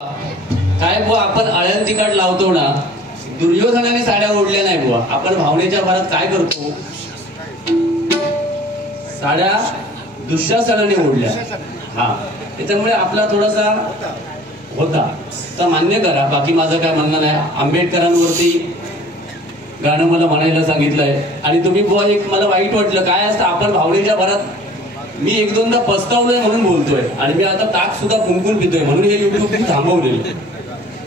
काय बुवा आपण आळ्यान तिकट लावतो ना, दुर्योधनाने साड्या ओढल्या नाही बुवा. आपण भावनेच्या भरात काय करतो, साड्या दुःशासनाने ओढल्या. हा, त्याच्यामुळे आपला थोडासा होता. तर मान्य करा, बाकी माझं काय म्हणणं नाही. आंबेडकरांवरती गाणं मला म्हणायला सांगितलंय आणि तुम्ही बुवा एक मला वाईट वाटलं. काय असतं, आपण भावनेच्या भरात मी एक दोनदा पस्तावलोय म्हणून बोलतोय आणि मी आता ताक सुद्धा फुंकून पितोय म्हणून हे युट्यूब मी थांबवलेलं.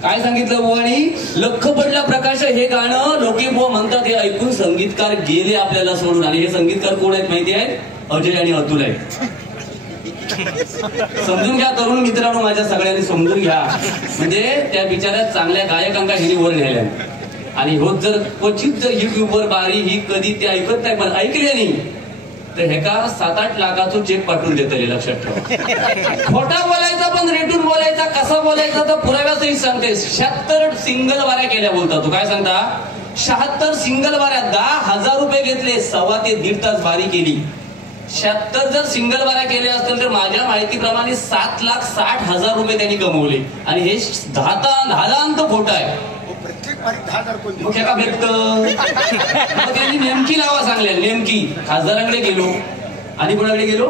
काय सांगितलं बुवानी, लख पडला प्रकाश हे गाणं लोके बुवा म्हणतात, हे ऐकून संगीतकार गेले आपल्याला सोडून. आणि हे संगीतकार कोण आहेत माहिती आहे? अजय आणि अतुल आहेत. समजून घ्या तरुण मित्रांनो, माझ्या सगळ्यांनी समजून घ्या. म्हणजे त्या बिचाऱ्या चांगल्या गायकांका हिरी वर नेल्या आणि होत जर क्वचित जर युट्यूबवर बारी ही कधी ते ऐकत नाही पण ऐकले नाही तर हे का 7-8 लाखाचा चेक पाठवून देतले. लक्षात ठेवा. खोटा बोलायचा पण रेटून बोलायचा. कसा बोलायचा तर पुराव्यासही सांगते. 76 सिंगल वाऱ्या केल्या बोलता. तू काय सांगता? 76 सिंगल वाऱ्या 10,000 रुपये घेतले. 1.25 ते 1.5 तास बारी केली. 76 जर सिंगल वाऱ्या केल्या असतील तर माझ्या माहितीप्रमाणे 7,60,000 रुपये त्यांनी कमवले. आणि हे 10 अंत खोटा आहे. त्यांनी नेमकी लावा सांगल्या. नेमकी खासदारांकडे गेलो आणि कोणाकडे गेलो?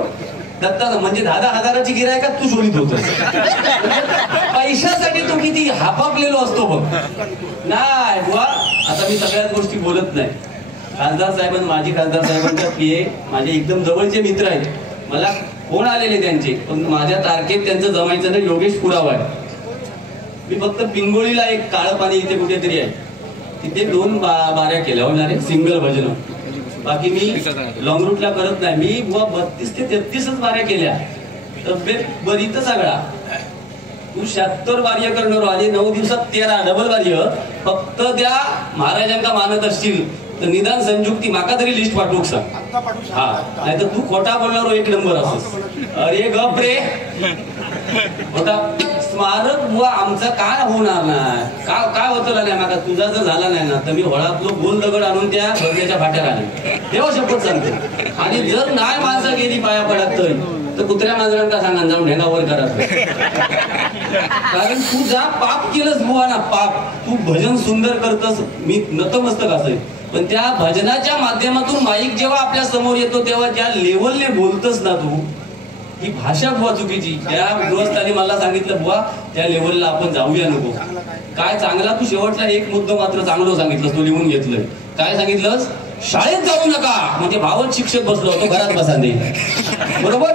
दत्ता. म्हणजे 10,000ची गिरायकात तू शोधित होत. पैशासाठी तू किती हापापलेलो असतो बघ. नाही बुवा, आता मी सगळ्याच गोष्टी बोलत नाही. खासदार साहेब, माजी खासदार साहेबांच्या पीए माझे एकदम जवळचे मित्र आहेत. मला फोन आलेले त्यांचे, पण माझ्या तारखेत त्यांचं जमायचं नाही. योगेश पुरावा आहे. मी फक्त पिंगोळीला एक काळं पाणी इथे कुठेतरी आहे, तिथे 2 बाऱ्या केल्या होणारे सिंगल भजन. बाकी मी लॉंग रूटला करत नाही. मी बुवा 32 ते 33च बाऱ्या केल्या. तब्येत बरी तर सगळा. तू 76 वार्य करणार आले 9 दिवसात 13 डबल वार्य. फक्त त्या महाराजांका मानत असतील तर निदान संजुक्ती माका तरी लिस्ट पाठवू सांग. हा, नाही तर तू खोटा बोलणार एक नंबर असं. अरे गप रे खोटा. स्मारक बुवा आमचा काय होणार नाही. काय होतं नाही माका. तुझा जर झाला नाही ना तर मी होळातलो गोल दगड आणून त्या भरण्याच्या फाट्यात आले. तेव्हा शपथ सांगते. आणि जर नाही माणसं गेली पाया पडत तर कुत्र्या मांजरांका सांगा जाऊन ढेंगावर करत. कारण तू जा पाप केलंस बुवा ना, पाप. तू भजन सुंदर करतस, मी नतमस्तक असेल, पण त्या भजनाच्या माध्यमातून माईक जेव्हा आपल्या समोर येतो तेव्हा ज्या लेवलने बोलतस ना तू, ही भाषा बुवा चुकीची. त्या गृहस्थाने मला सांगितलं बुवा त्या लेवलला आपण जाऊया नको. काय चांगला तू शेवटला एक मुद्दा मात्र चांगलं सांगितलं, तू लिहून घेतलंय. काय सांगितलंस? शाळेत जाऊ नका. म्हणजे भावच शिक्षक बसलो होतो घरात बसा दे. बरोबर.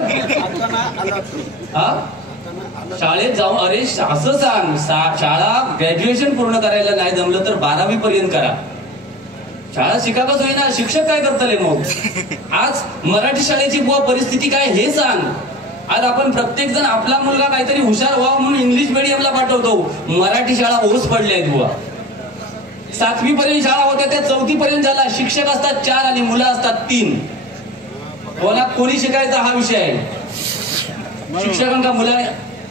हा, शाळेत जाऊ. अरे असं सांग, शाळा ग्रॅज्युएशन पूर्ण करायला नाही जमलं तर 12वी पर्यंत करा. शाळा शिकाकच होईना, शिक्षक काय करतले मग? आज मराठी शाळेची बुवा परिस्थिती काय हे सांग. आज आपण प्रत्येक जण आपला मुलगा काहीतरी हुशार व्हावं म्हणून इंग्लिश मीडियमला पाठवतो. मराठी शाळा ओस पडल्या आहेत बुवा. 7वी पर्यंत शाळा होत्या त्या 4थी पर्यंत झाला. शिक्षक असतात 4 आणि मुलं असतात 3. कोणी शिकायचा हा विषय आहे. शिक्षकांका मुलाने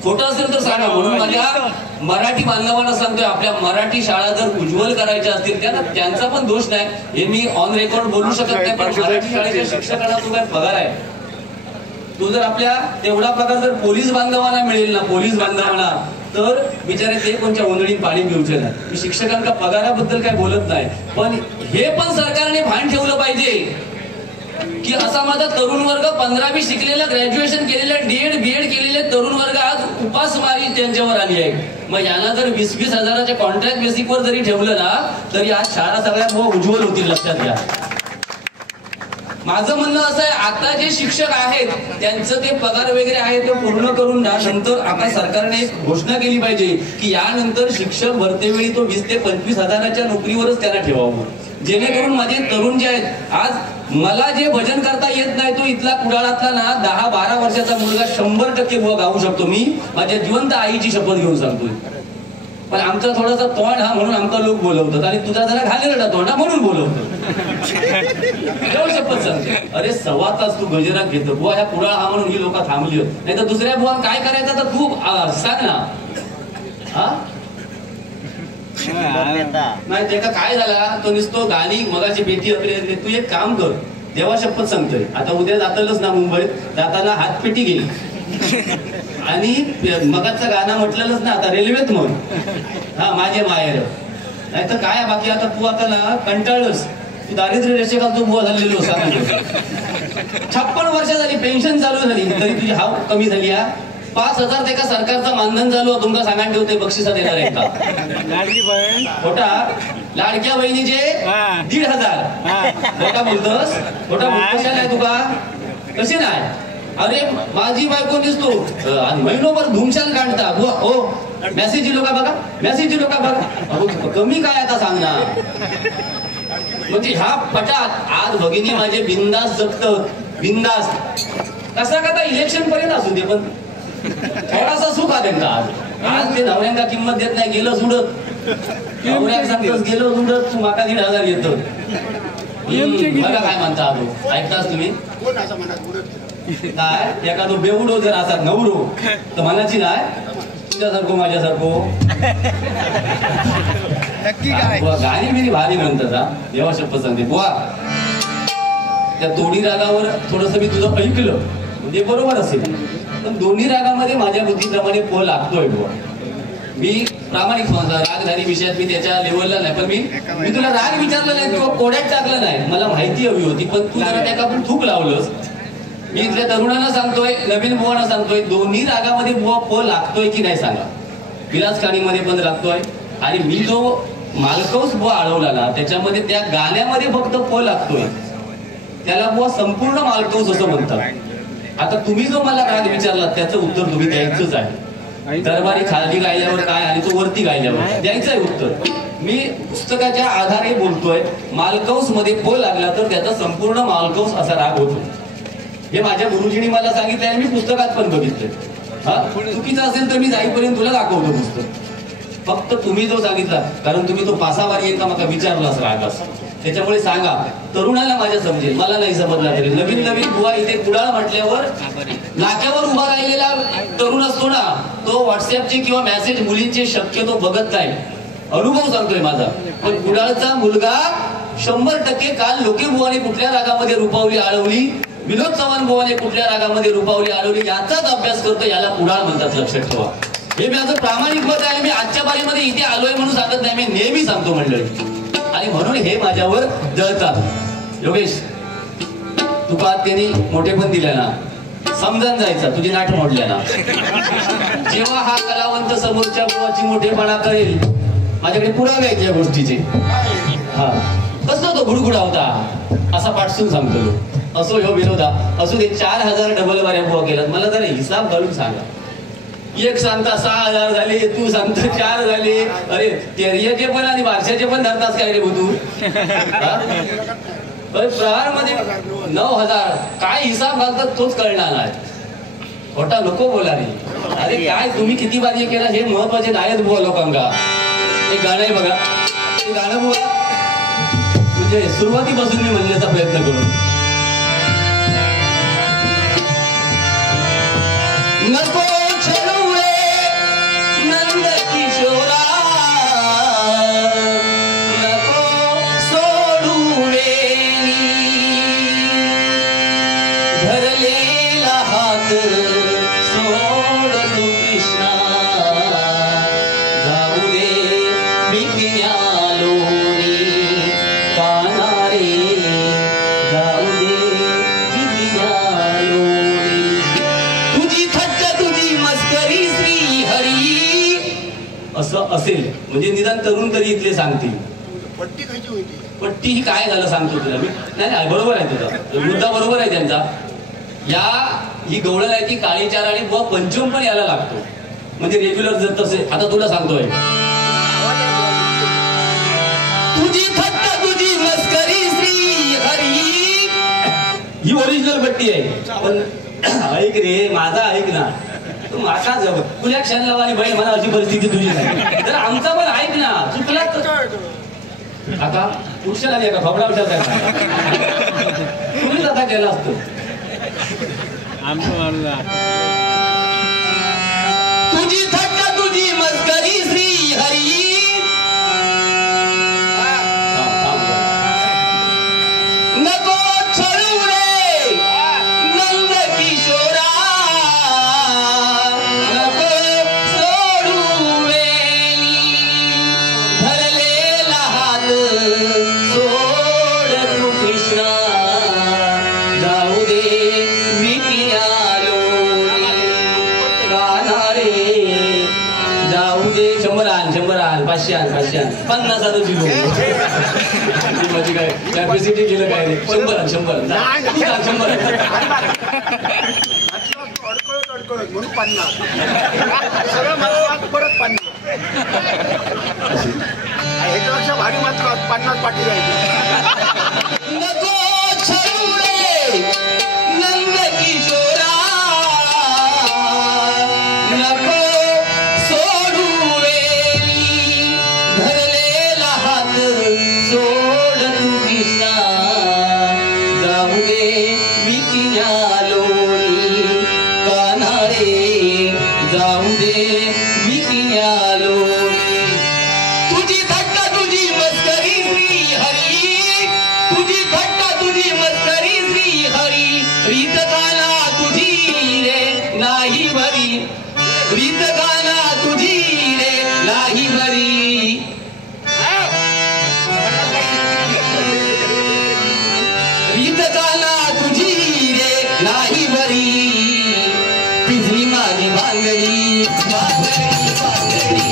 खोटं असेल तर सांगा. म्हणून माझ्या मराठी बांधवांना सांगतोय, आपल्या मराठी शाळा जर उज्ज्वल करायच्या असतील त्यांचा पण दोष नाही. हे मी ऑन रेकॉर्ड बोलू शकत नाही, पण मराठी शाळेच्या शिक्षकांना जो काय पगार आहे तो जर आपल्या तेवढा पगार जर पोलीस बांधवांना मिळेल ना, पोलीस बांधवांना, तर बिचारे ते कोणत्या ओंदळीत पाणी पिऊचे नाही. मी शिक्षकांच्या पगाराबद्दल काय बोलत नाही, पण हे पण सरकारने भान ठेवलं पाहिजे की असा माझा तरुण वर्ग 15वी शिकलेला, ग्रॅज्युएशन केलेला, डीएड बीएड केलेले तरुण वर्ग आज उपासमारी त्यांच्यावर आली आहे. मग यांना जर 20-20 हजाराच्या कॉन्ट्रॅक्ट बेसिकवर जरी ठेवलं ना तरी आज शाळा सगळ्या उज्ज्वल होतील. लक्षात घ्या. माझं म्हणणं असं आहे, आता जे शिक्षक आहेत त्यांचं ते पगार वगैरे आहे ते पूर्ण करून ना, नंतर आता सरकारने एक घोषणा केली पाहिजे की यानंतर शिक्षक भरतेवेळी तो 20 ते 25 हजाराच्या नोकरीवरच त्यांना ठेवावं. जेणेकरून माझे तरुण जे आहेत, आज मला जे भजन करता येत नाही तो इथला कुडाळातला ना 10-12 वर्षाचा मुलगा 100% बुवा गाऊ शकतो. मी माझ्या जिवंत आईची शपथ घेऊन सांगतोय. पण आमचा थोडासा तोंड हा म्हणून आमचा लोक बोलवतात आणि तुझा जरा घालेला तोंड म्हणून बोलवतो. शपथ सांगते. अरे 1.25 तास तू गजरात घेतो बुवा. ह्या कुडाळ हा म्हणून ही लोक थांबली होत नाही तर दुसऱ्या बुवा काय करायचं तर तू सांग ना. हा नाही ते का काय झाला तो निसतो गाणी मगाची पेटी आपली. तू एक काम कर, देवा शपथ सांगतोय, आता उद्या जातालच ना मुंबईत, जाताना हातपेटी घे आणि मगाचं गाणं म्हटलेलंच ना, आता रेल्वेत म्हण, हा माझे माहेर. नाही तर काय बाकी, आता तू आता ना कंटाळलंस, तू दारिद्र्य रेषेखालतो बुवा झालेलो सांगतो. 56 वर्ष झाली, पेन्शन चालू झाली तरी तुझी हाव कमी झाली. 5,000 ते का सरकारचं मानधन चालू आहे, तुमका सांगायला ठेवते बक्षिसा देणार आहे का? लाडकी बहीण खोटा, लाडक्या बहिणीचे 1,500. खोटा बोलतोस, खोटा बोलतोस नाही तुका कसे नाही. अरे माझी बायको दिसतो महिनोभर धुमशाल काढता बुवा. हो मेसेज लोक बघा, मेसेज लोक बघा, कमी काय आता सांग ना. म्हणजे ह्या पटात आज भगिनी माझे बिंदास जगत, बिंदास कसा का इलेक्शन पर्यंत असू दे, पण थोडासा सुख आहे त्यांना. आज ते नवऱ्यांना किंमत देत नाही, गेलं सुडत. नवऱ्या सांगतोस गेलं सुडत, तू माका 1,500 येतो. बघा काय म्हणता, ऐकतास तुम्ही काय? एखादो बेवडो जर असा नवरो तर मनाची नाही, तुझ्यासारखो माझ्यासारखो गाणी बिनी भारी म्हणतात. देवा शपथ सांगते बुवा, त्या दोन्ही रागावर थोडस मी तुझं ऐकलं म्हणजे बरोबर असेल, पण दोन्ही रागामध्ये माझ्या बुद्धीप्रमाणे पो लागतोय बुवा. मी प्रामाणिक रागधारी विषयात मी त्याच्या लेवलला नाही, पण मी तुला राग विचारलं नाही किंवा कोड्यात टाकलं नाही, मला माहिती हवी होती. पण तू जरा त्या आपण थूक लावलंस. मी इथल्या तरुणांना सांगतोय, नवीन बुवांना सांगतोय, दोन्ही रागामध्ये बुवा प लागतोय की नाही सांगा. विलास खाणीमध्ये पण लागतोय, आणि मी जो मालकौस बुवा अडवला ना त्याच्यामध्ये त्या गाण्यामध्ये फक्त प लागतोय, त्याला बुवा संपूर्ण मालकौस असं म्हणतात. आता तुम्ही जो मला राग विचारला त्याचं उत्तर तुम्ही द्यायचंच आहे. दरबारी खाली गायल्यावर काय आणि तो वरती गायल्यावर द्यायचं आहे उत्तर. मी पुस्तकाच्या आधारे बोलतोय. मालकौस मध्ये प लागला तर त्याचा संपूर्ण मालकौस असा राग होतो. हे माझ्या गुरुजींनी मला सांगितलं आणि मी पुस्तकात पण बघितलंय. हा चुकीचं असेल तर मी जाईपर्यंत तुला दाखवतो पुस्तक. फक्त तुम्ही जो सांगितला, कारण तुम्ही तो पासावारी का मला विचारलास रागास, त्याच्यामुळे सांगा तरुणाला माझ्या समजेल, मला नाही समजला तरी. नवीन नवीन बुवा इथे कुडाळ म्हटल्यावर नाक्यावर उभा राहिलेला तरुण असतो ना, तो व्हॉट्सअपचे किंवा मेसेज मुलींचे शक्यतो बघत नाही. अनुभव सांगतोय माझा. पण कुडाळचा मुलगा 100% काल लोके बुवाने कुठल्या रागामध्ये रुपावली अडवली, विनोद चव्हाण बुवाने कुठल्या रागामध्ये रुपावली अडवली, याचाच अभ्यास करतो. याला कुडाळ म्हणतात, लक्षात ठेवा. हे माझं प्रामाणिक मत आहे. मी आजच्या बारीमध्ये इथे आलोय म्हणून सांगत नाही, मी नेहमी सांगतो मंडळी, आणि म्हणून हे माझ्यावर जळतात. योगेश तुका त्यांनी मोठेपण दिलं ना, समजून जायचा, तुझी नाट मोडल्या ना. जेव्हा हा कलावंत समोरच्या बुवाची मोठेपणा करेल, माझ्याकडे पुरावे आहेत या गोष्टीचे. हा कसं तो गुडगुडा होता असा पाठसून सांगतो. असो ह्यो विनोदा असू दे, 4,000 डबल वाऱ्या बुवा केलात. मला जरा हिसाब घालून सांगा. एक सांगता 6,000 झाले, तू सांगता 4 झाले. अरे तेरियाचे पण आणि बारशाचे पण धरतास काय रे तू? प्रहार मध्ये 9,000 काय हिसाब घालतात तोच कळणार नाही. खोटा नको बोला रे. अरे काय तुम्ही किती बारी केला हे महत्वाचे नाहीच बुवा लोकांना. एक गाणं आहे बघा, ते गाणं बुवा म्हणजे सुरुवातीपासून मी म्हणण्याचा प्रयत्न करू. नको असं असेल म्हणजे निदान तरुण तरी इथले सांगतील. पट्टी ही काय झालं सांगतो तुला मी. नाही बरोबर आहे तुझा मुद्दा, बरोबर आहे त्यांचा. ही गवळण आहे ती काळीचार आणि बुवा पंचम पण यायला लागतो. म्हणजे रेग्युलर जर तसे आता तुला सांगतोय, तुझी थट्टा तुझी मस्करी श्री हरी, ही ओरिजिनल पट्टी आहे. पण ऐक रे माझा, ऐक ना तू माझा जग तुला क्षण लावा आणि बहीण मला अशी परिस्थिती तुझी नाही तर आमचा पण ऐक ना. चुकला आता पुरुषाला नाही का खबडा विचार तुम्हीच आता केला असतो. तुझी थट्टा तुझी मस्करी श्री हरी, नको छळू रे नंद किशोरा, दे 100 आण 500 आण 50 दिलो माझी काय कॅपॅसिटी गेलं काय रे 100 म्हणून 50 सगळं मात्र परत 50 ह्याच्यापेक्षा भारी मात्र 50 पाठी जायची नको छळुळे नंद किशोरा नको सोडू वेली धरलेला हात सोड तू कृष्णा जाऊ दे विकिया लोणी कानाडे जाऊ दे विकिया लोणी तुझी थट्टा तुझी मस्करी श्री हरी तुझी थट्टा तुझी मस्करी श्री हरी रीत गाना तुझी रे नाही भरी रीत गाना तुझी रे नाही भरी रीत गाना तुझी रे नाही भरी पिझली माझी बांगडी बांगडी बांगडी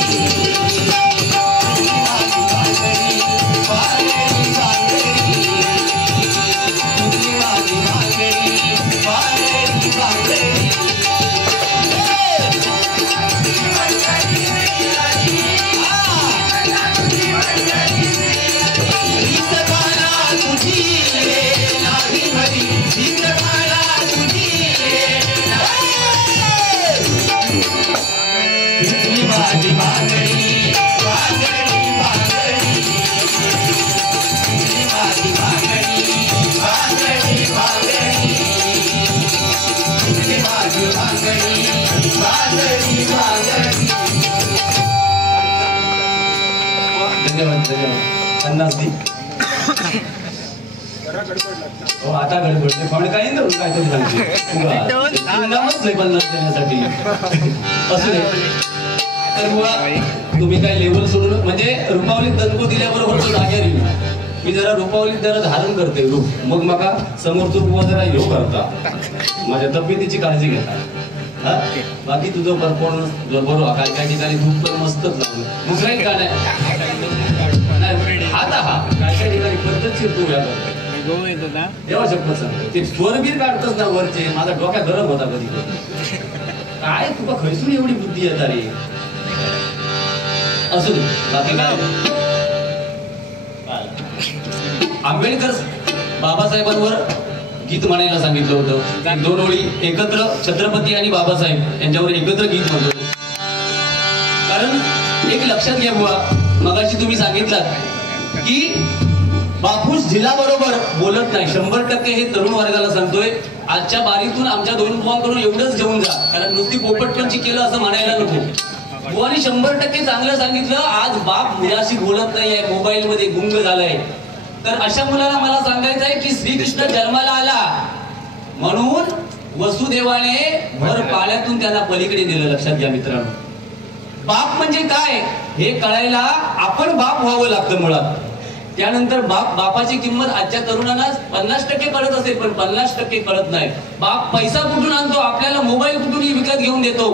धन्यवाद 50 दी हो आता गडबडले पण काही नाही काय तरी सांगते 50 देण्यासाठी असू दे तर बुवा तुम्ही काय लेवल सोडून म्हणजे रुपावलीत दणको दिल्याबरोबर तो जागेवर येईल मी जरा रुपावलीत जरा धारण करते रूप मग मका समोरचं बुवा जरा ह्यो करता माझ्या तब्येतीची काळजी घेता बाकी तुझं परफॉर्मन्स बरोबर काय ठिकाणी तू पण मस्तच लावलं दुसरं एक गाणं आता हा काय ठिकाणी पद्धतशीर तू या देवा शपथ सांगतो ते स्वरबीर काढतच ना वरचे माझा डोक्यात गरम होता कधी काय तुला खैसून एवढी बुद्धी येता रे असू दे बाकी काय आंबेडकर बाबासाहेबांवर गीत म्हणायला सांगितलं होतं 2 ओळी एकत्र छत्रपती आणि बाबासाहेब यांच्यावर एकत्र गीत म्हणतो कारण एक लक्षात घ्या बुवा मगाशी तुम्ही सांगितलं की बापूस झिलाबरोबर बोलत नाही 100% हे तरुण वर्गाला सांगतोय आजच्या बारीतून आमच्या 2 बुवांकडून एवढंच घेऊन जा कारण नुसती पोपटपंची केलं असं म्हणायला नको बुवानी 100% चांगलं सांगितलं आज बाप मुलाशी बोलत नाहीये मोबाईल मध्ये गुंग झालाय तर अशा मुलाला मला सांगायचं आहे की श्रीकृष्ण जन्माला आला म्हणून वसुदेवाने भर पाण्यातून त्यांना पलीकडे नेलं लक्षात घ्या मित्रांनो बाप म्हणजे काय हे कळायला आपण बाप व्हावं लागतं मुळात त्यानंतर बापाची किंमत आजच्या तरुणांना 50% कळत असेल पण 50% कळत नाही बाप पैसा कुठून आणतो आपल्याला मोबाईल कुठूनही विकत घेऊन देतो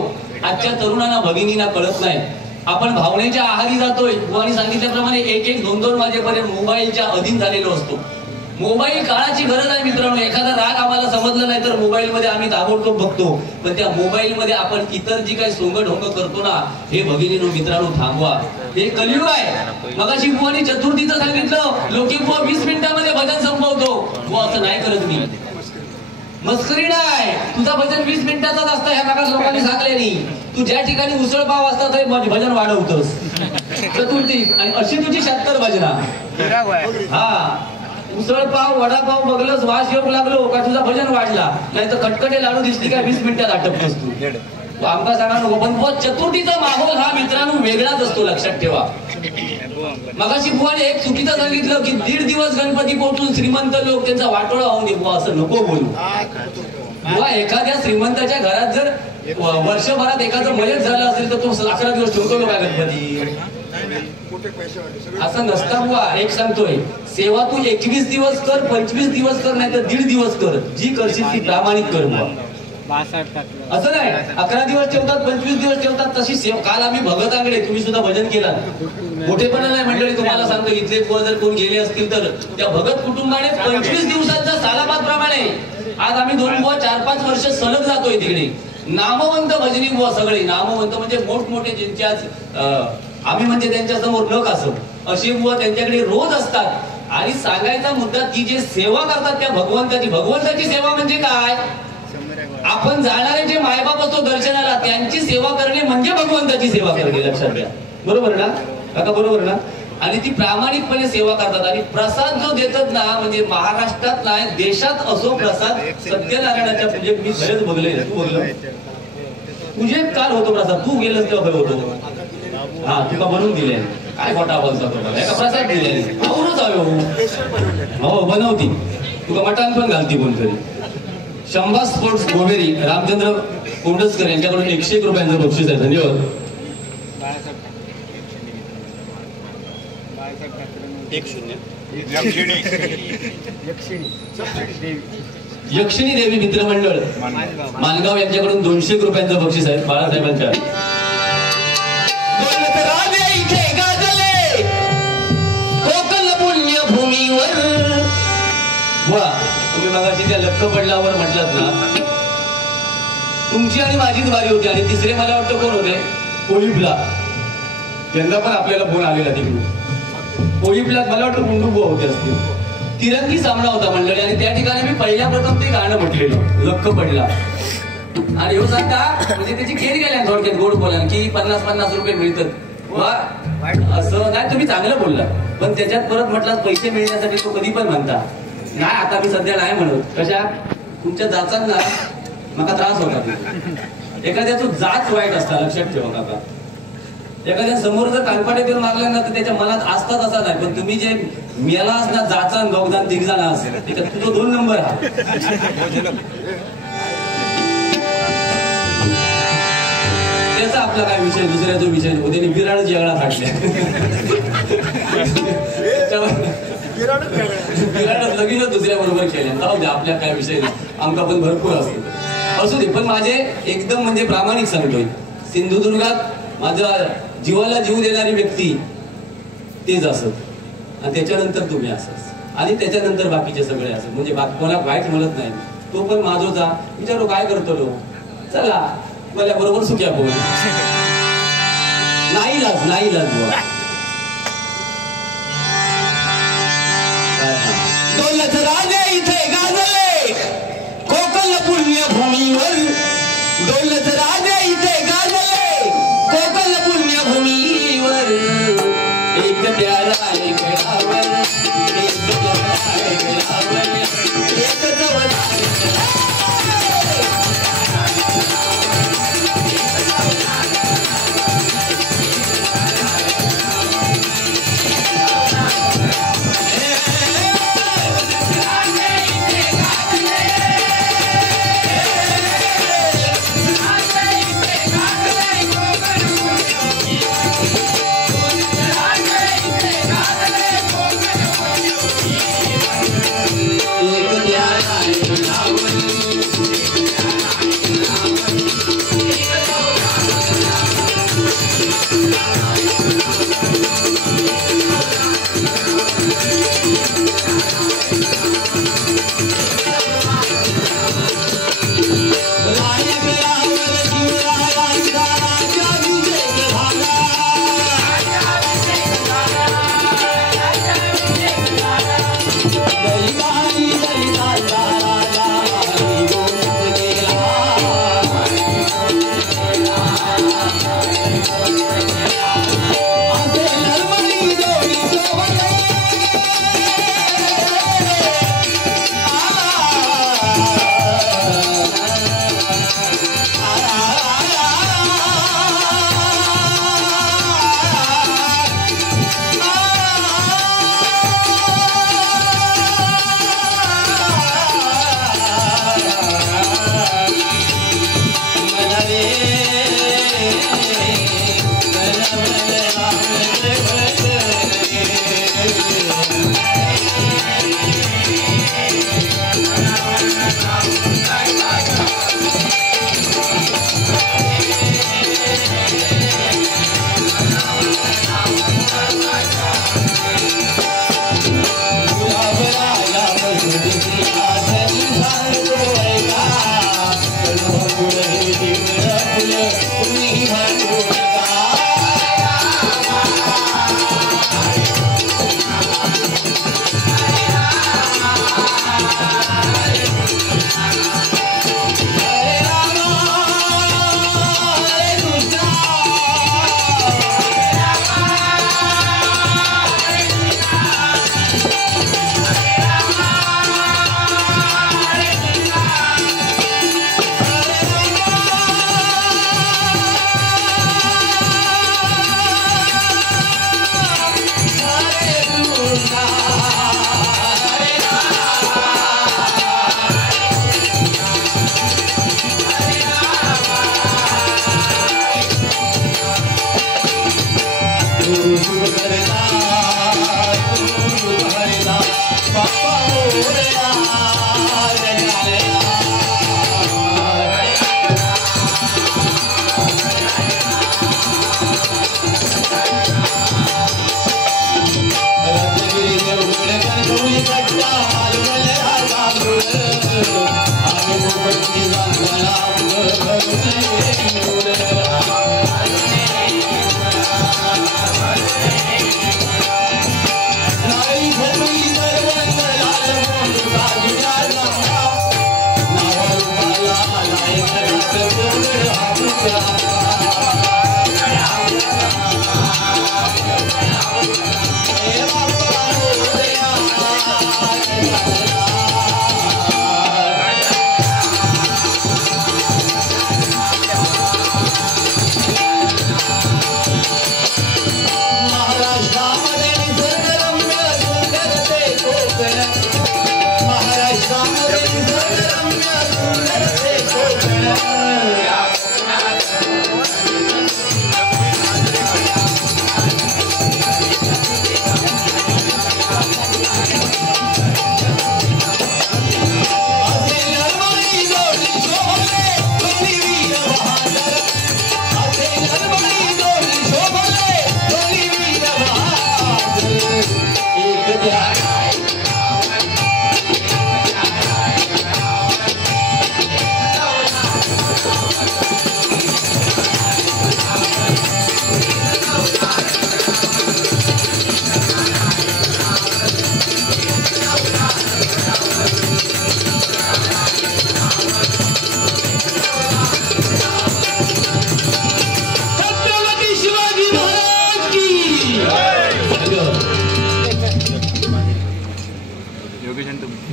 आजच्या तरुणांना भगिनींना कळत नाही आपण भावनेच्या आहारी जातोय बुवानी सांगितल्याप्रमाणे 1-1, 2-2 वाजेपर्यंत मोबाईलच्या अधीन झालेलो असतो मोबाईल काळाची गरज आहे मित्रांनो एखादा राग आम्हाला समजला नाही तर मोबाईल मध्ये आम्ही ताबडतोब बघतो पण त्या मोबाईल मध्ये आपण इतर जी काही सोंगढोंग करतो ना हे भगिनीनो मित्रांनो थांबवा हे कलियुग आहे मगाशी बुवानी चतुर्थीचं सांगितलं लोकी बुवा 20 मिनिटांमध्ये भजन संपवतो बुवा असं नाही करत मी मस्करी नाही तुझा भजन 20 मिनिटाचाच असतं ह्या काळात लोकांनी सांगले नाही तू ज्या ठिकाणी उसळ पाव असतात ते भजन वाढवतोस चतुर्थी आणि अशी तुझी 76 भजना हा उसळ पाव वडापाव बघलंच वास योग लागलो का तुझा भजन वाढला नाही तर खटखटे लाडू दिसली का 20 मिनिटात आटपतोस तू आमका सांगा नको पण चतुर्थीचा माहोल हा मित्रांनो वेगळाच असतो लक्षात ठेवा मगाशी बुवाने एक चुकीचं सांगितलं की 1.5 दिवस गणपती पोहोचून श्रीमंत लोक त्यांचा वाटोळा होऊन दे बुवा असं नको बोलू बुवा एखाद्या श्रीमंताच्या घरात जर वर्षभरात एखादं मयत झालं असेल तर तो 11 दिवस ठेवतो का गणपती असं नसता बुवा एक सांगतोय सेवा तू 21 दिवस कर 25 दिवस कर नाही तर 1.5 दिवस कर जी करशील ती प्रामाणिक कर बुवा असं नाही 11 दिवस ठेवतात 25 दिवस ठेवतात. तशी काल आम्ही भगत आंगडे, तुम्ही सुद्धा भजन केला, मोठेपणा नाही मंडळी तुम्हाला सांगतो. इथले जर कोण गेले असतील तर त्या भगत कुटुंबाने 25 दिवसांच्या सालाबाद प्रमाणे आज आम्ही 2 बुवा 4-5 वर्ष सलग जातोय तिकडे. नामवंत भजनी बुवा सगळे नामवंत म्हणजे मोठमोठे ज्यांच्या आम्ही म्हणजे त्यांच्या समोर न असं अशी बुवा त्यांच्याकडे रोज असतात. आणि सांगायचा मुद्दा ती जे सेवा करतात त्या भगवंताची सेवा म्हणजे काय? आपण जाणारे जे मायबाप असतो दर्शनाला त्यांची सेवा करणे म्हणजे भगवंताची सेवा करणे. लक्षात घ्या. बरोबर ना काका? बरोबर ना? आणि ती प्रामाणिकपणे सेवा करतात. आणि प्रसाद जो देतात ना म्हणजे महाराष्ट्रात नाही देशात असो प्रसाद सत्यनारायणाच्या पूजेत मी खरंच बघले. तू बघलं पूजेत काल होतो प्रसाद, तू गेलंस तेव्हा खरं होतो. हा तुका बनवून दिले काय खोटा बोलतात एका प्रसाद दिले आवडच हवे हो बनवती तुका मटण पण घालती कोणतरी. शंभा स्पोर्ट्स गोवेरी रामचंद्र कोंडसकर यांच्याकडून 101 रुपयांचं बक्षीस आहे. धन्यवाद. यक्षिणी देवी मित्रमंडळ मानगाव यांच्याकडून 201 रुपयांचं बक्षीस आहे बाळासाहेबांच्या. तुम्ही मगाशी त्या लक्ष पडल्यावर म्हटलात ना तुमची आणि माझीच वारी होती. आणि तिसरे मला वाटतं कोण होते? पोलिपला. यंदा पण आपल्याला फोन आलेला तिकडून. पोलिपला मला वाटतं मुंडूबुवा होते असतील. तिरंगी सामना होता मंडळी. आणि त्या ठिकाणी मी पहिल्या प्रथम ते गाणं म्हटलेलं लक्ष पडला. आणि हो सांगता म्हणजे त्याची खेळ गेल्या थोडक्यात गोड बोलाल की 50-50 रुपये मिळतात. वा असं नाही तुम्ही चांगलं बोलला पण त्याच्यात परत म्हटलं पैसे मिळण्यासाठी तो कधी पण म्हणता नाही. आता मी सध्या नाही म्हणत. कशा तुमच्या जाचांना मला त्रास होता. एखाद्याचं जाच वाईट असता लक्षात ठेवा काका. एखाद्या समोर जर कानपाटे देऊन मागला ना तर त्याच्या मनात असतात असा नाही. पण तुम्ही जे मेला असणार जाचान दोघदान तिघजण असेल त्याच्यात तुझा 2 नंबर हा. त्याचा आपला काय विषय दुसऱ्याचा विषय त्याने विराडच जगडा फाटल्या. विराडच लगीनच दुसऱ्या बरोबर केल्या. जाऊ दे आपल्या काय विषय आमका पण भरपूर असू दे. पण माझे एकदम म्हणजे प्रामाणिक सांगतोय सिंधुदुर्गात माझ्या जीवाला जीव देणारी व्यक्ती तेच असत आणि त्याच्यानंतर तुम्ही असत आणि त्याच्यानंतर बाकीचे सगळे असत. म्हणजे कोणा वाईट म्हणत नाही. तो पण माझोचा विचारो काय करतो लो चला मला बरोबर सुक्या बोल नाही लाज दौलत राजे इथे गाजले कोकण पुण्यभूमीवर. दौलत राजे इथे गाजले कोकण पुण्यभूमीवर. एक प्यारा एक घडावर एक प्यारा एक घडावर एक जवळ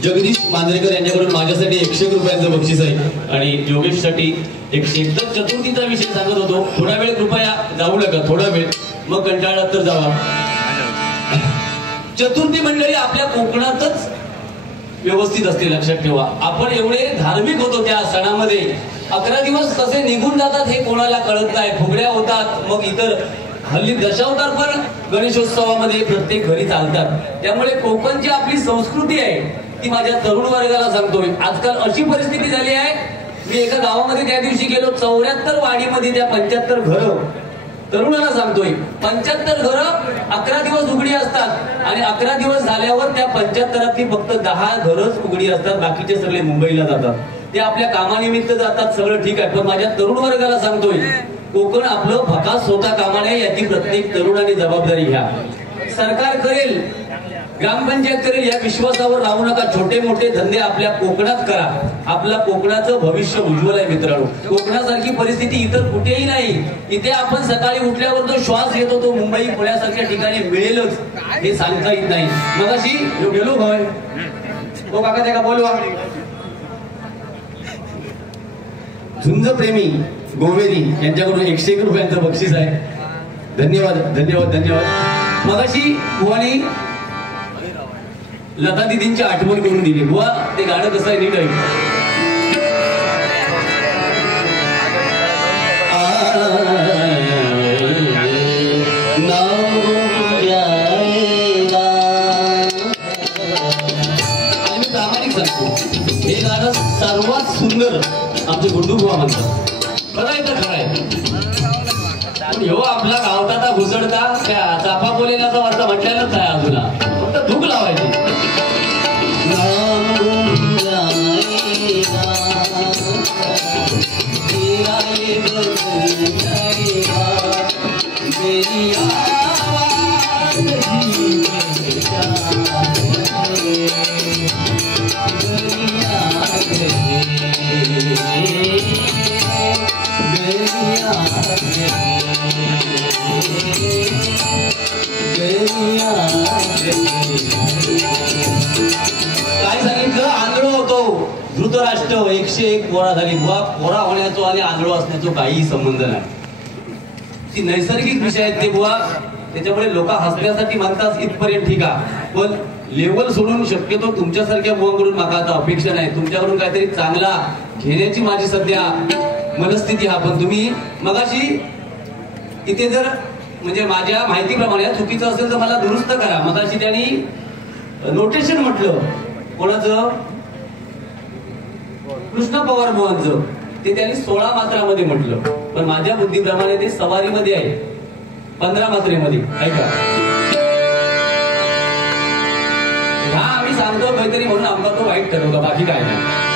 जगदीश मांजरेकर यांच्याकडून माझ्यासाठी 100 रुपयांचं बक्षीस आहे आणि योगेशसाठी 101. तर चतुर्थीचा विषय सांगत होतो. थोडा वेळ कृपया जाऊ नका, थोडा वेळ, मग कंटाळलात तर जावा. चतुर्थी मंडळी आपल्या कोकणातच व्यवस्थित असते, लक्षात ठेवा. आपण एवढे धार्मिक होतो त्या सणामध्ये. 11 दिवस कसे निघून जातात हे कोणाला कळत नाही. फुगड्या होतात, मग इतर हल्ली दशावतार पण गणेशोत्सवामध्ये प्रत्येक घरी चालतात. त्यामुळे कोकणची आपली संस्कृती आहे ती माझ्या तरुण वर्गाला सांगतोय. आजकाल अशी परिस्थिती झाली आहे, मी एका गावामध्ये त्या दिवशी गेलो, 74 वाडीमध्ये त्या 75 घरं, तरुणाला सांगतोय 75 घरं 11 दिवस उघडी असतात आणि 11 दिवस झाल्यावर त्या 75 फक्त 10 घरच उघडी असतात. बाकीचे सगळे मुंबईला जातात, ते आपल्या कामानिमित्त जातात, सगळं ठीक आहे. पण माझ्या तरुण वर्गाला सांगतोय कोकण आपलं भकास होता कामा नये, याची प्रत्येक तरुणाने जबाबदारी घ्या. सरकार करेल, ग्रामपंचायत करेल, या विश्वासावर राहू नका. छोटे मोठे धंदे आपल्या कोकणात करा. आपल्या कोकणाचं भविष्य उज्ज्वल आहे मित्रांनो. कोकणासारखी परिस्थिती इतर कुठेही नाही. इथे आपण सकाळी उठल्यावर जो श्वास घेतो तो मुंबई पुण्यासारख्या ठिकाणी मिळेलच हे सांगता येत नाही. मग अशी गेलो भाई तो काका त्या का बोलवा झुंज प्रेमी गोवेरी यांच्याकडून 101 रुपयांचं बक्षीस आहे. धन्यवाद धन्यवाद धन्यवाद. मगाशी बुवानी लता दिदींची आठवण करून दिली. बुवा ते गाणं कसं आहे नीट आहे. आणि मी प्रामाणिक सांगतो हे गाणं सर्वात सुंदर आमचे गुंडू बुवा म्हणतात. खरं आहे तर खरं आहे. ह्यो आपला गावताता घुसडता त्या चाफा बोलेल्याचा वार्ता म्हटल्यानंच आहे. अजून फक्त धूक लावायची. काय सांगितलं आंधळो होतो धृतराष्ट्र 101 पोरा झाली. बुवा पोरा होण्याचो आणि आंधळो असण्याचो काहीही संबंध नाही. ती नैसर्गिक विषय आहेत ते बुवा. त्याच्यामुळे लोक हसण्यासाठी म्हणतात इथपर्यंत ठीक आहे. पण लेवल सोडून शक्यतो तुमच्यासारख्या बुवांकडून माका आता अपेक्षा नाही. तुमच्याकडून काहीतरी चांगला घेण्याची माझी सध्या मनस्थिती हा. पण तुम्ही मगाशी इथे जर म्हणजे माझ्या माहितीप्रमाणे चुकीचं असेल तर मला दुरुस्त करा. मगाशी त्यांनी नोटेशन म्हटलं कोणाचं, कृष्ण पवार बुवांचं, ते त्यांनी 16 मात्रामध्ये म्हटलं, पण माझ्या बुद्धीप्रमाणे ते सवारीमध्ये आहे 15 मात्रेमध्ये. ऐका, हा आम्ही सांगतो काहीतरी म्हणून आमचा तो वाईट ठरवला, बाकी काय नाही.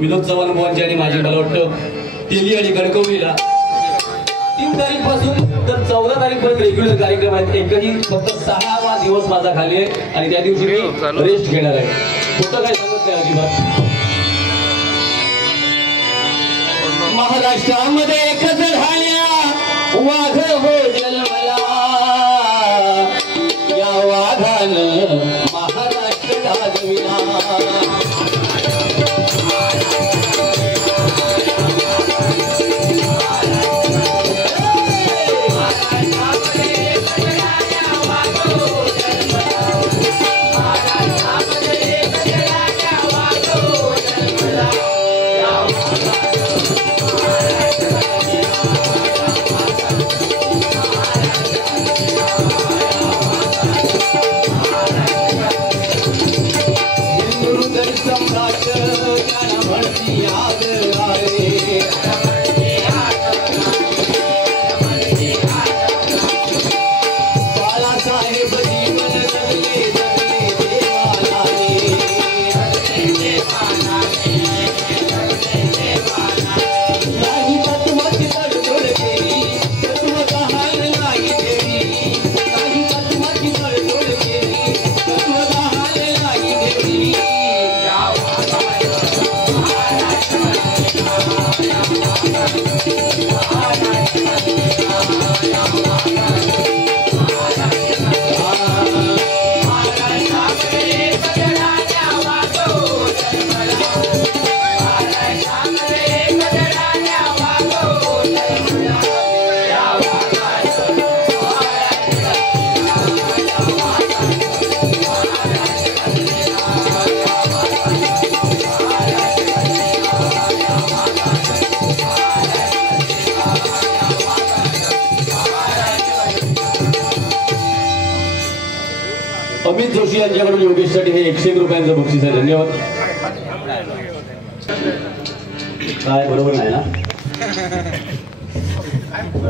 विनोद चव्हाण बुवांची आणि माझी मला वाटतं तेली आणि कणकवलीला 3 तारीख पासून तर 14 तारीख पर्यंत रेग्युलर कार्यक्रम आहेत. एकही फक्त 6वा दिवस माझा खाली आहे आणि त्या दिवशी मी रेस्ट घेणार आहे. कुठं काय सांगत नाही अजिबात. महाराष्ट्रामध्ये एकच झाल्या वाघ हो जन्मला, या वाघानं महाराष्ट्र गाजविला. अमित जोशी यांच्याकडून योगेशसाठी हे 101 रुपयांचं बक्षीस आहे. धन्यवाद. काय बरोबर नाही ना,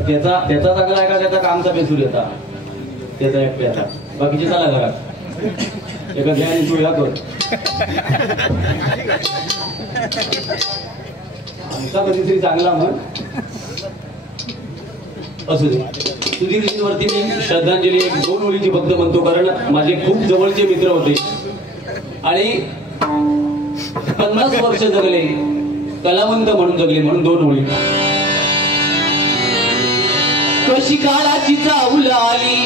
त्याचा चांगला आहे का त्याचा कामचा बेसूर येता, त्याचा एकट्याचा, बाकीचे चला घरात एका घ्या आणि तू या कर. आमचा कधीतरी चांगला म्हण असू दे. सुधीरजींवरती मी श्रद्धांजली एक 2 ओळीची फक्त म्हणतो, कारण माझे खूप जवळचे मित्र होते आणि 50 वर्ष जगले, कलावंत म्हणून जगले, म्हणून 2 ओळी. कशी काळाची चाहूल आली,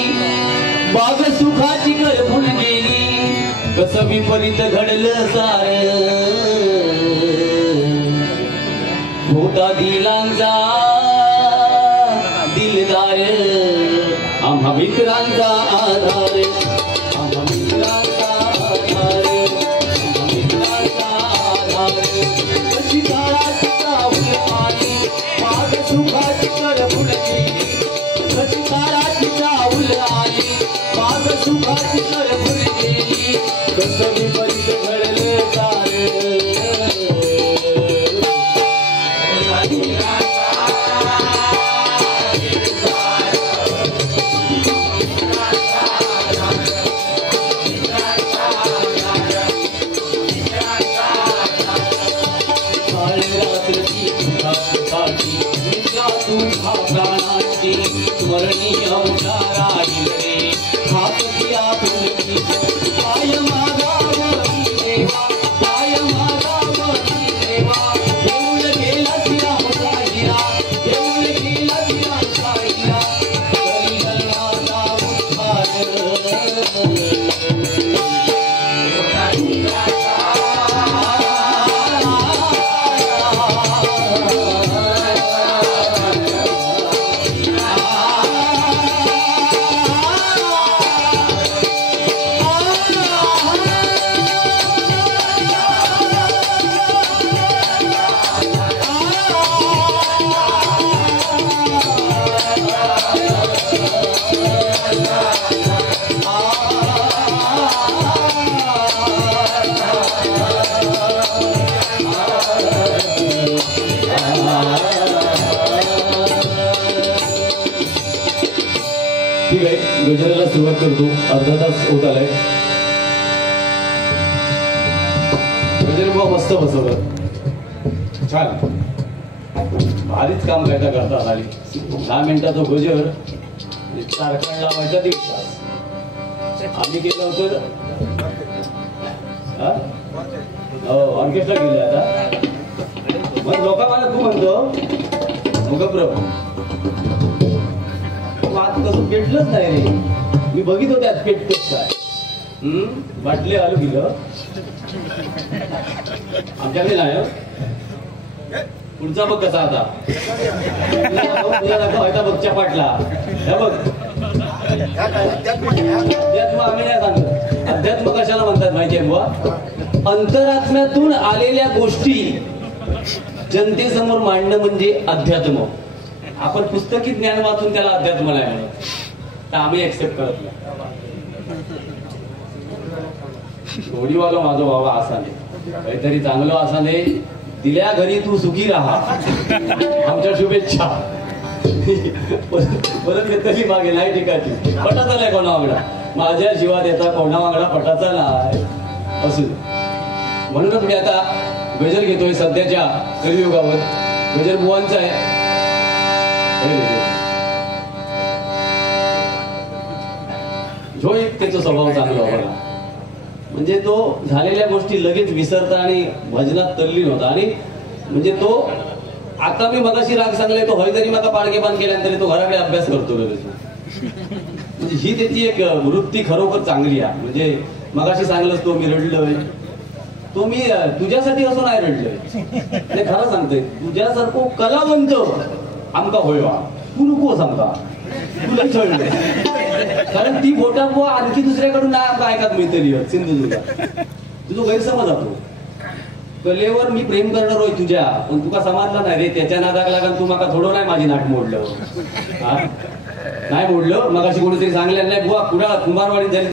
बाग सुखाची करपून गेली, कसं विपरीत घडलं सार, होता दिलांचा दिलदार, आम्हा मित्रांचा आधार, आम्हा मित्रांचा आधार, आम्हा मित्रांचा आधार. कशी काळाची चाहूल आली, बाग सुखाची करपून गेली, कशी काळाची चाहूल आली, बाग सुखाची करपून गेली, कसं विपरीत घडलं सार. स्मरणीय उताराही रे, हात दिया फुलकी, पाय मागावती देवा, पाय मागावती देवा, येऊन गेला तिला साहिरा, येऊन गेला तिला साहिरा, करी गल्लाचा उद्धार. ठीक आहे, गजराला सुरुवात करतो. अर्धा तास होत आलाय. गजर बुवा मस्त बसवलं, छान, भारीच काम करता आली. 10 मिनिटाचा गजर कारखान लावायचा 1.5 तास. आम्ही गेलो होतो ऑर्केस्ट्रा गेले. आता मग लोक मला तू म्हणतो मग तसं पेटलंच नाही रे. मी बघित होत्यात पेटतच काय. बाटले आलो गेलं आमच्याकडे नाही. पुढचा बघ कसा आता व्हायचा बघच्या पाटला. हे बघ अध्यात्म आम्ही नाही सांगत. अध्यात्म कशाला म्हणतात माहितीये बुवा, अंतरात्म्यातून आलेल्या गोष्टी जनतेसमोर मांडणं म्हणजे अध्यात्म. आपण पुस्तकी ज्ञान वाचून त्याला अध्यात्म नाही म्हणत, तर आम्ही एक्सेप्ट करत नाही. घोडीवाला माझा बाबा असा नाही, काहीतरी चांगलं असा नाही. दिल्या घरी तू सुखी राहा, आमच्या शुभेच्छा. परत घेतली मागे नाही ठिकाणी पटाचा नाही कोणा वागडा, माझ्या जीवात येता कोणा वागडा पटाचा नाही असू. म्हणूनच मी आता गजर घेतोय सध्याच्या कलियुगावर. गजर बुवांचा आहे. जो एक त्याचा स्वभाव चांगला होता, म्हणजे तो झालेल्या गोष्टी लगेच विसरता आणि भजनात तल्लीन होता. आणि म्हणजे तो आता मी मगाशी राग सांगलाय, तो हय जरी मला पाडगेबान केल्यानंतर तो घराकडे अभ्यास करतो लगेच. म्हणजे ही त्याची एक वृत्ती खरोखर चांगली आहे. म्हणजे मगाशी सांगलंच तो मी रडलोय, तो मी तुझ्यासाठी असं नाही रडलोय. खरं सांगतोय, तुझ्यासारखं कलावंत आमका होयवा, तू नको सांगता, तुला चढलं. कारण ती बोटा बुवा आणखी दुसऱ्याकडून नाही आमका ऐकत मिळतली सिंधुदुर्गात. तुझा गैरसमज जातो. कलेवर मी प्रेम करणार होय तुझ्या, पण तुका समजलं नाही रे. त्याच्या नादाक लागून तू माका थोडं नाही माझी नाट मोडलं. नाही मोडलं. मगाशी कोणीतरी सांगलं नाही बुवा कुडाळ कुंभारवाडी झाली.